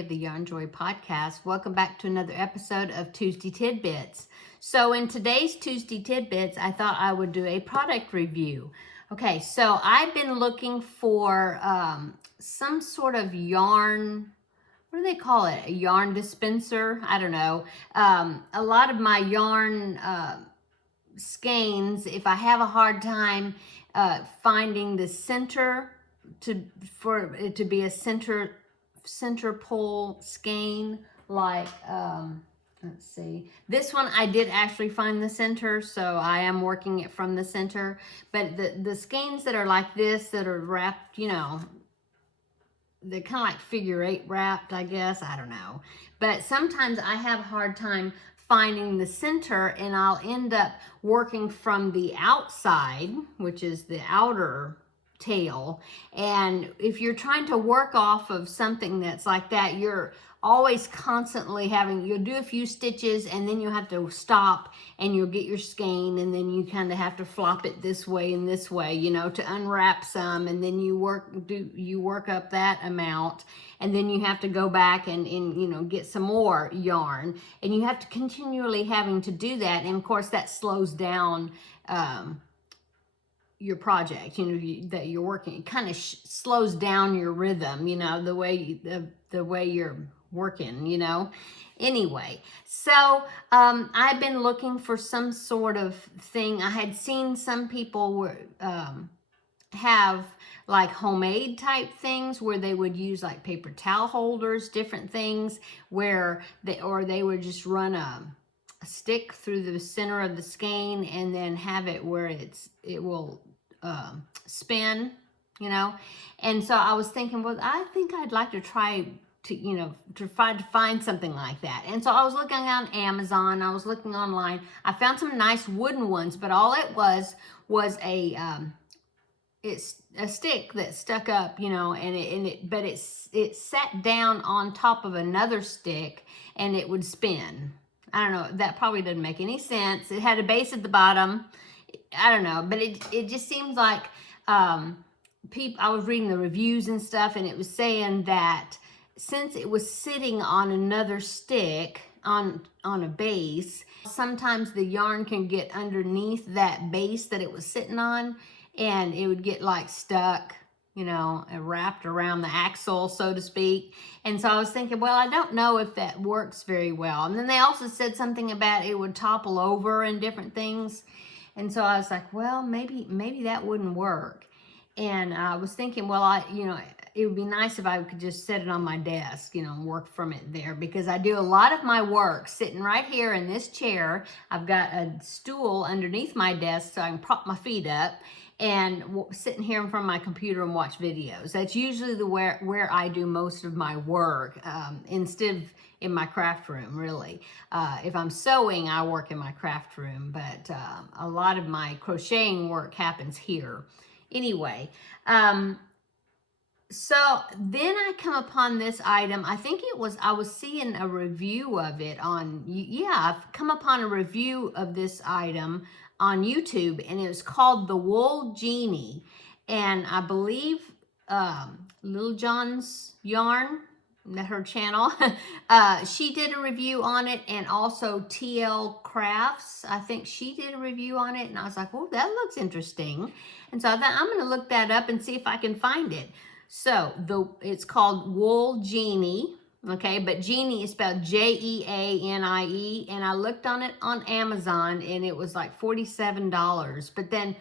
Terri of the Yarn Joy podcast. Welcome back to another episode of Tuesday Tidbits. So in today's Tuesday Tidbits, I thought I would do a product review. Okay, so I've been looking for some sort of yarn, what do they call it? A yarn dispenser? I don't know. A lot of my yarn skeins, if I have a hard time finding the center for it to be a center pull skein, like let's see, this one I did actually find the center, so I am working it from the center. But the skeins that are like this, that are wrapped, you know, they're kind of like figure eight wrapped, I guess, I don't know. But sometimes I have a hard time finding the center, and I'll end up working from the outside, which is the outer tail. And if you're trying to work off of something that's like that, you're always constantly you'll do a few stitches and then you'll have to stop and you'll get your skein, and then you kind of have to flop it this way and this way, you know, to unwrap some, and then you work up that amount, and then you have to go back and you know, get some more yarn, and you have to continually having to do that. And of course that slows down your project, you know, that you're working. It kind of slows down your rhythm, you know, the way you're working, you know. Anyway, so I've been looking for some sort of thing. I had seen some people have like homemade type things where they would use like paper towel holders, different things, where they would just run a stick through the center of the skein and then have it where it will spin, you know. And so I was thinking, well, I think I'd like to try to, you know, to find something like that. And so I was looking on Amazon, I was looking online. I found some nice wooden ones, but all it was it's a stick that stuck up, you know, and it sat down on top of another stick and it would spin. I don't know, that probably doesn't make any sense. It had a base at the bottom. I don't know, but it just seems like I was reading the reviews and stuff, and it was saying that since it was sitting on another stick on a base, sometimes the yarn can get underneath that base that it was sitting on, and it would get like stuck, you know, and wrapped around the axle, so to speak. And so I was thinking, well, I don't know if that works very well. And then they also said something about it would topple over and different things. And so I was like, well, maybe that wouldn't work. And I was thinking, well, you know, it would be nice if I could just set it on my desk, you know, and work from it there, because I do a lot of my work sitting right here in this chair. I've got a stool underneath my desk so I can prop my feet up, and sitting here in front of my computer and watch videos. That's usually where I do most of my work, instead of in my craft room, really. If I'm sewing, I work in my craft room, but a lot of my crocheting work happens here. Anyway, so then I come upon this item. I think I was seeing a review of it on, I've come upon a review of this item on YouTube, and it was called the Wool Jeanie. And I believe Little John's Yarn, her channel, she did a review on it, and also TL Crafts, I think she did a review on it, and I was like, oh, that looks interesting. And so I thought, I'm going to look that up and see if I can find it. So it's called Wool Jeanie, okay, but Jeanie is spelled Jeanie, and I looked on it on Amazon, and it was like $47. But then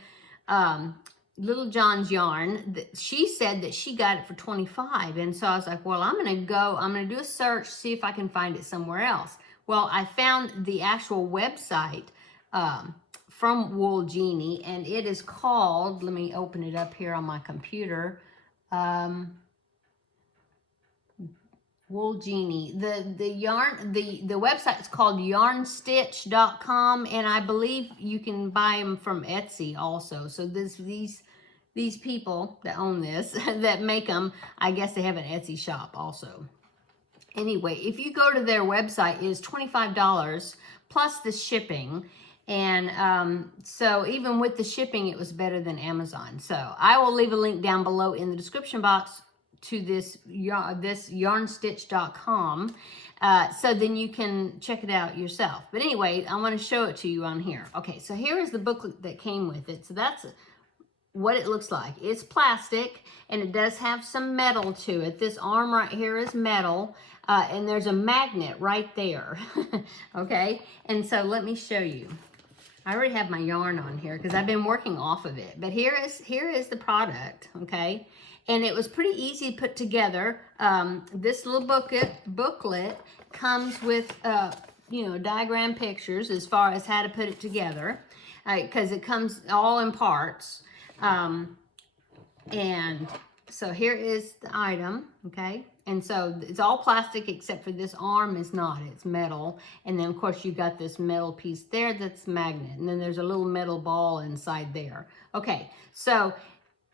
Little John's Yarn, she said that she got it for $25. And so I was like, well, I'm going to do a search, see if I can find it somewhere else. Well, I found the actual website from Wool Jeanie, and it is called, let me open it up here on my computer. Wool Jeanie. The website is called yarnstitch.com, and I believe you can buy them from Etsy also. So these people that own this, that make them, I guess they have an Etsy shop also. Anyway, if you go to their website, it is $25 plus the shipping. And so even with the shipping, it was better than Amazon. So I will leave a link down below in the description box to this yarnstitch.com. So then you can check it out yourself. But anyway, I want to show it to you on here. Okay, so here is the booklet that came with it. So that's what it looks like. It's plastic, and it does have some metal to it. This arm right here is metal, and there's a magnet right there. Okay, and so let me show you. I already have my yarn on here because I've been working off of it. But here is the product, okay? And it was pretty easy to put together. This little booklet comes with, you know, diagram pictures as far as how to put it together, because it comes all in parts. And so here is the item, okay? And so it's all plastic except for this arm is not, it's metal. And then of course you got this metal piece there that's magnet. And then there's a little metal ball inside there. Okay, so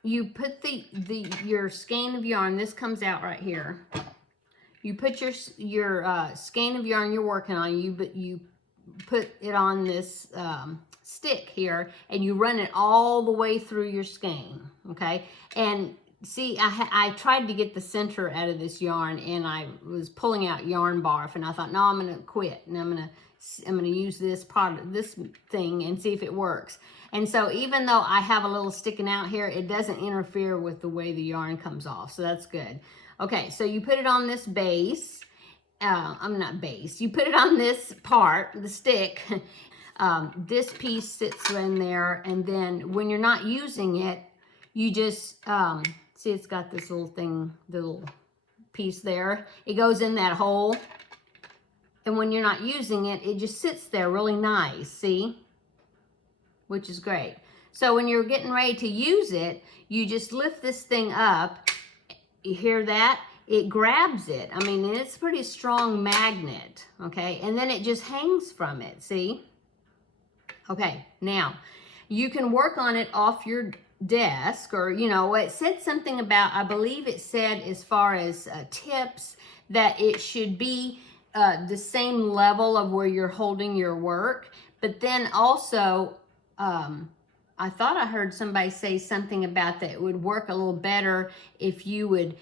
you put your skein of yarn, this comes out right here. You put your skein of yarn you're working on, you put it on this stick here, and you run it all the way through your skein, okay? And see, I tried to get the center out of this yarn, and I was pulling out yarn barf, and I thought, no, I'm gonna quit, and I'm gonna use this thing and see if it works. And so even though I have a little sticking out here, it doesn't interfere with the way the yarn comes off, so that's good. Okay, so you put it on this base. You put it on this part, the stick. This piece sits in there, and then when you're not using it, you just, see it's got this little thing, the little piece there. It goes in that hole, and when you're not using it, it just sits there really nice, see? Which is great. So when you're getting ready to use it, you just lift this thing up. You hear that? It grabs it. I mean, it's a pretty strong magnet, okay? And then it just hangs from it, see? Okay, now, you can work on it off your desk, or, you know, it said something about, I believe it said as far as tips, that it should be the same level of where you're holding your work. But then also, I thought I heard somebody say something about that it would work a little better if you would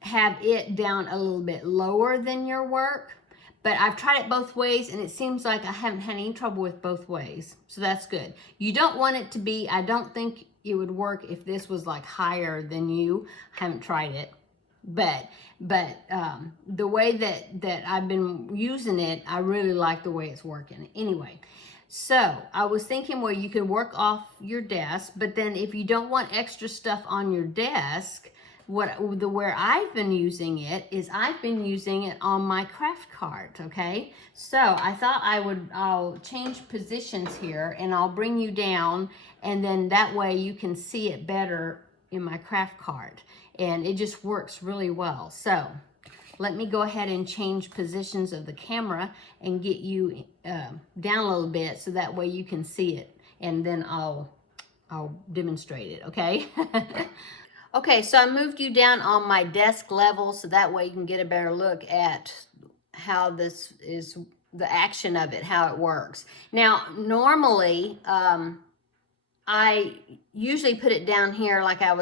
have it down a little bit lower than your work. But I've tried it both ways, and it seems like I haven't had any trouble with both ways. So that's good. You don't want it to be, I don't think it would work if this was like higher than you. I haven't tried it. But the way that I've been using it, I really like the way it's working. Anyway, so I was thinking, well, you can work off your desk, but then if you don't want extra stuff on your desk, where I've been using it is I've been using it on my craft cart, okay? So I thought I'll change positions here, and I'll bring you down, and then that way you can see it better in my craft cart. And it just works really well. So let me go ahead and change positions of the camera and get you down a little bit so that way you can see it, and then I'll demonstrate it, okay? Okay, so I moved you down on my desk level so that way you can get a better look at how this is, the action of it, how it works. Now, normally, I usually put it down here like I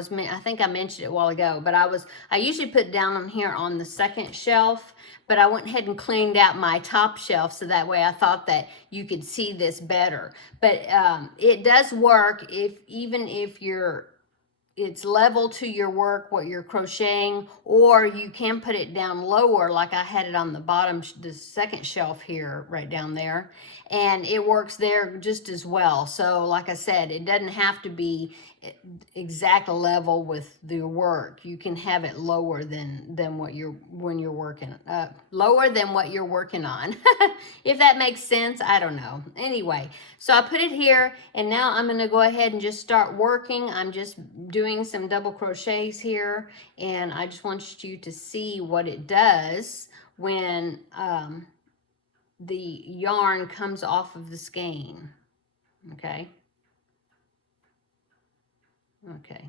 think I mentioned it a while ago, but I usually put it down on here on the second shelf, but I went ahead and cleaned out my top shelf so that way I thought that you could see this better. But it does work even if it's level to your work, what you're crocheting, or you can put it down lower like I had it on the bottom, the second shelf here, right down there, and it works there just as well. So like I said, it doesn't have to be exact level with the work. You can have it lower than what you're working, lower than what you're working on. If that makes sense, I don't know. Anyway, so I put it here, and now I'm going to go ahead and just start working. I'm just doing some double crochets here, and I just want you to see what it does when the yarn comes off of the skein. Okay. Okay,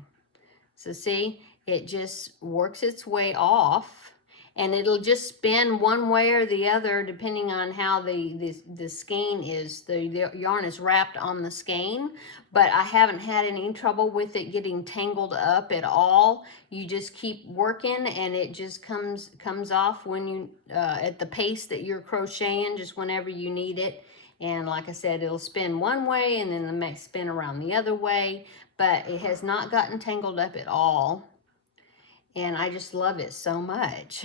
so see, it just works its way off, and it'll just spin one way or the other depending on how the skein is, the yarn is wrapped on the skein. But I haven't had any trouble with it getting tangled up at all. You just keep working and it just comes off when you at the pace that you're crocheting, just whenever you need it. And like I said, it'll spin one way and then the next spin around the other way, but it has not gotten tangled up at all. And I just love it so much.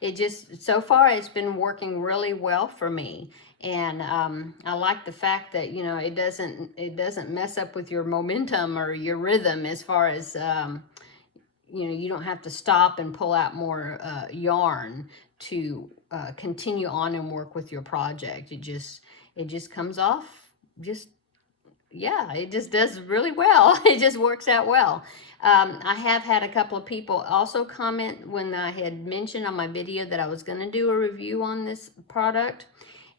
It just, so far it's been working really well for me. And I like the fact that, you know, it doesn't mess up with your momentum or your rhythm, as far as, you know, you don't have to stop and pull out more yarn to continue on and work with your project. It just comes off, just, yeah, it just does really well. It just works out well. I have had a couple of people also comment when I had mentioned on my video that I was going to do a review on this product.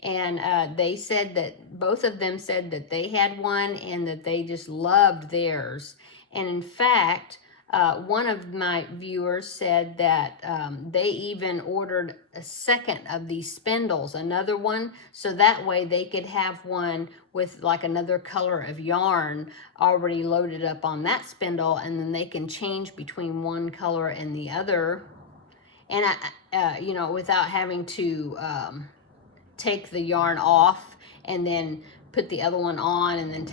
And they said that, both of them said that they had one and that they just loved theirs. And in fact, one of my viewers said that they even ordered a second of these spindles, another one, so that way they could have one with like another color of yarn already loaded up on that spindle, and then they can change between one color and the other, and you know, without having to take the yarn off and then put the other one on and then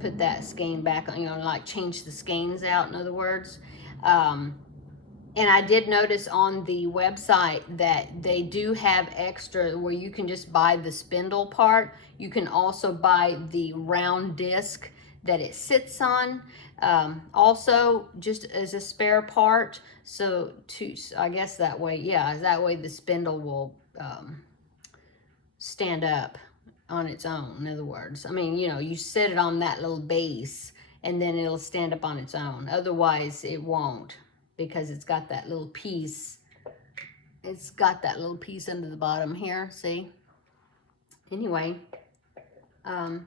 put that skein back on, you know, like change the skeins out, in other words. And I did notice on the website that they do have extra where you can just buy the spindle part. You can also buy the round disc that it sits on, also just as a spare part. So I guess that way, yeah, that way the spindle will stand up on its own, in other words. I mean, you know, you set it on that little base and then it'll stand up on its own. Otherwise it won't, because it's got that little piece. It's got that little piece under the bottom here, see? Anyway, I'm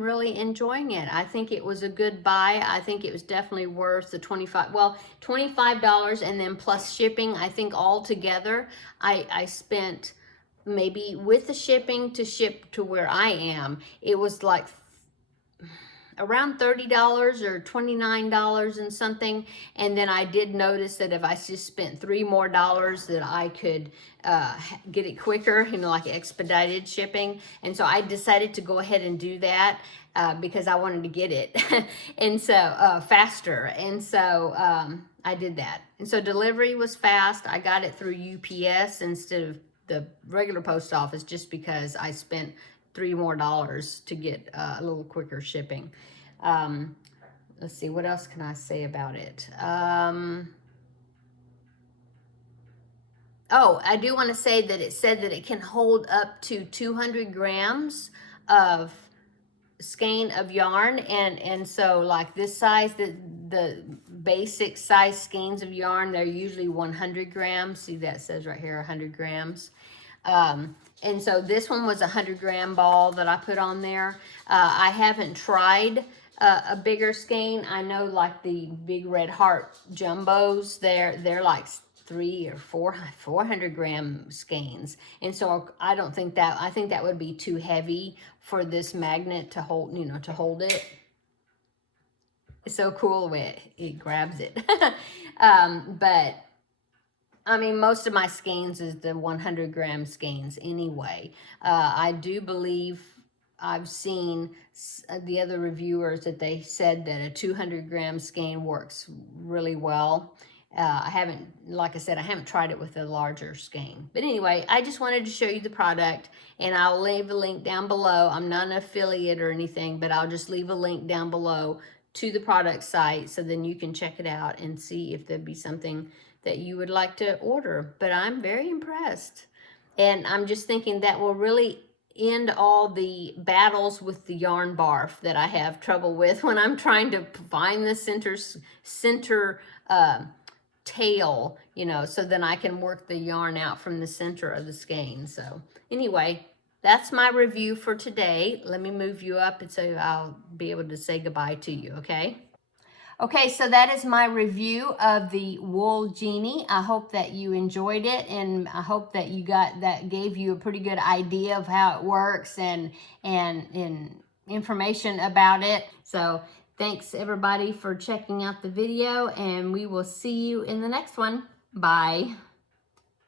really enjoying it. I think it was a good buy. I think it was definitely worth the $25 and then plus shipping. I think all together I spent, maybe with the shipping to ship to where I am, it was like around $30 or $29 and something. And then I did notice that if I just spent $3 more that I could get it quicker, you know, like expedited shipping. And so I decided to go ahead and do that because I wanted to get it and so faster. And so I did that. And so delivery was fast. I got it through UPS instead of the regular post office, just because I spent $3 more to get a little quicker shipping. Let's see, what else can I say about it? Oh, I do want to say that it said that it can hold up to 200 grams of skein of yarn, and so like this size, the basic size skeins of yarn, they're usually 100 grams. See, that says right here 100 grams. And so this one was a 100-gram ball that I put on there. I haven't tried a bigger skein. I know like the Big Red Heart jumbos, they're like 300 or 400-gram skeins. And so I don't think that, I think that would be too heavy for this magnet to hold, you know, to hold it. It's so cool the way it grabs it. But I mean, most of my skeins is the 100-gram skeins anyway. I do believe I've seen the other reviewers that they said that a 200-gram skein works really well. I haven't, like I said, I haven't tried it with a larger skein. But anyway, I just wanted to show you the product, and I'll leave a link down below. I'm not an affiliate or anything, but I'll just leave a link down below to the product site, so then you can check it out and see if there'd be something that you would like to order. But I'm very impressed, and I'm just thinking that will really end all the battles with the yarn barf that I have trouble with when I'm trying to find the center tail, you know, so then I can work the yarn out from the center of the skein. So anyway, that's my review for today. Let me move you up and so I'll be able to say goodbye to you, okay? Okay, so that is my review of the wool Jeanie. I hope that you enjoyed it, and I hope that gave you a pretty good idea of how it works and information about it. So thanks everybody for checking out the video, and we will see you in the next one. Bye.